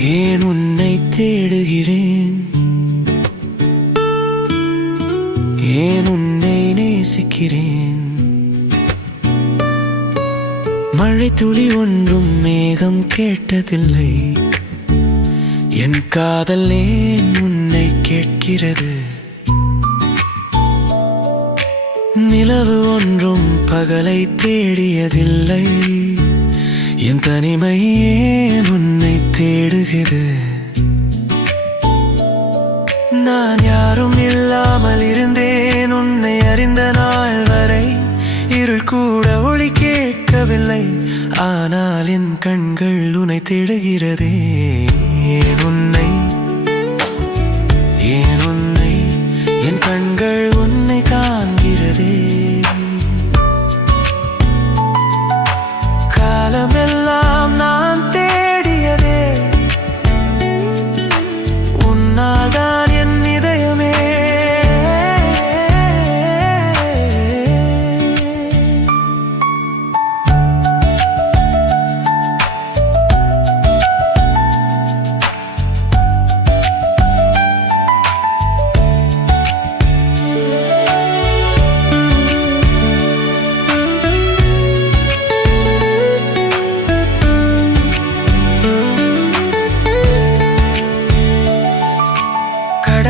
ஏன் உன்னை தேடுகிறேன்? ஏன் உன்னை நேசிக்கிறேன்? மழை துளி ஒன்றும் மேகம் கேட்டதில்லை. என் காதல் ஏன் உன்னை கேட்கிறது? நிலவு ஒன்றும் பகலை தேடியதில்லை. என் தனிமையே உன்னை தேடுகிறது. நான் யாரும் இல்லாமல் இருந்தேன். உன்னை அறிந்த நாள் வரை இருள் கூட ஒளி கேட்கவில்லை. ஆனால் என் கண்கள் உன்னை தேடுகிறதே. ஏன் உன்னை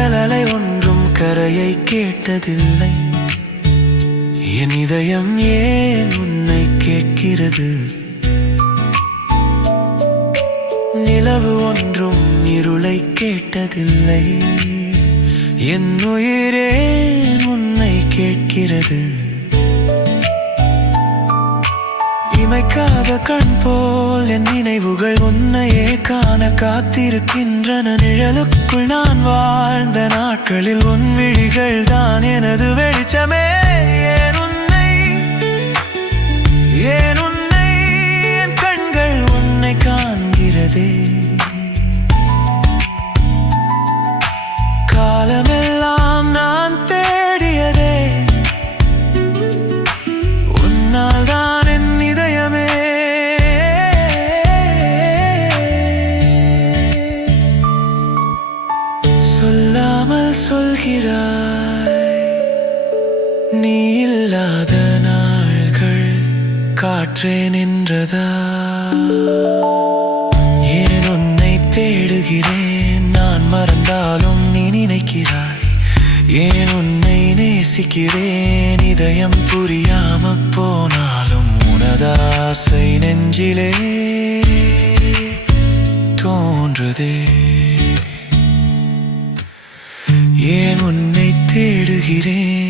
கடல் அலை ஒன்றும் கரையை கேட்டதில்லை. என் இதயம் ஏன் உன்னை கேட்கிறது? நிலவு ஒன்றும் இருளை கேட்டதில்லை. என் உயிரே உன்னை கேட்கிறது. இமைக்காத கண் போல் என் நினைவுகள் உன்னையே காண காத்திருக்கின்றன. நிழலுக்குள் நான் வாழ்ந்த நாட்களில் உன் விழிகள் தான் எனது வெளிச்சமே. சொல்கிறாய். நீ இல்லாத நாள்கள் காற்றே நின்றதா? ஏன் உன்னை தேடுகிறேன்? நான் மறந்தாலும் நீ நினைக்கிறாய். ஏன் உன்னை நேசிக்கிறேன்? இதயம் புரியாம போனாலும் உனதாசை நெஞ்சிலே தோன்றுதே. ஏன் உன்னை தேடுகிறேன்?